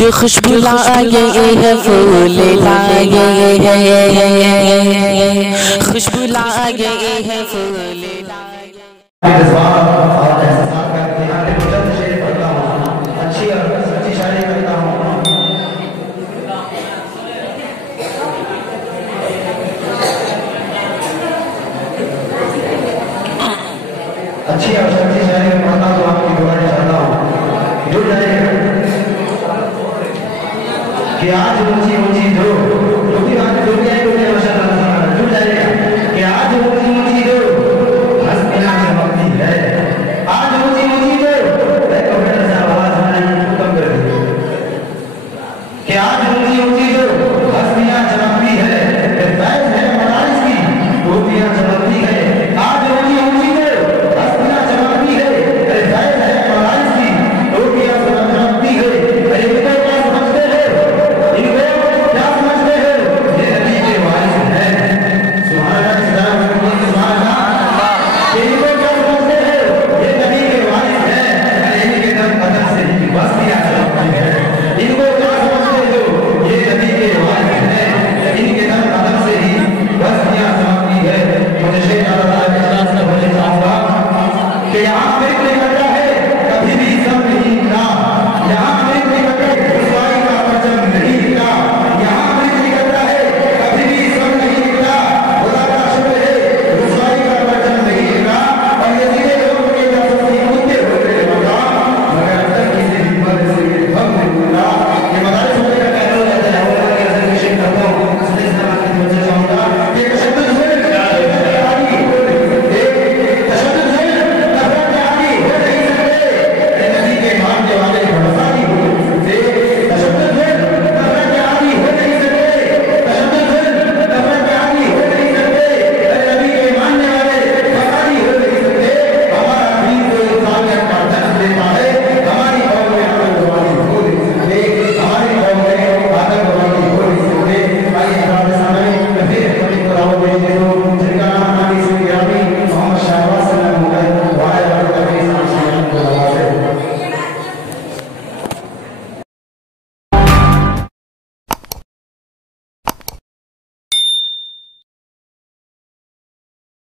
कि खुशबू लाए है फूल लाए है, खुशबू लाए है फूल लाए। अच्छी और सच्ची शायरी करता हूँ। अच्छी और सच्ची शायरी पढ़ता तो आपकी दुआएं चाहता हूँ जुड़ जाएगा कि आज ऊंची ऊंची जो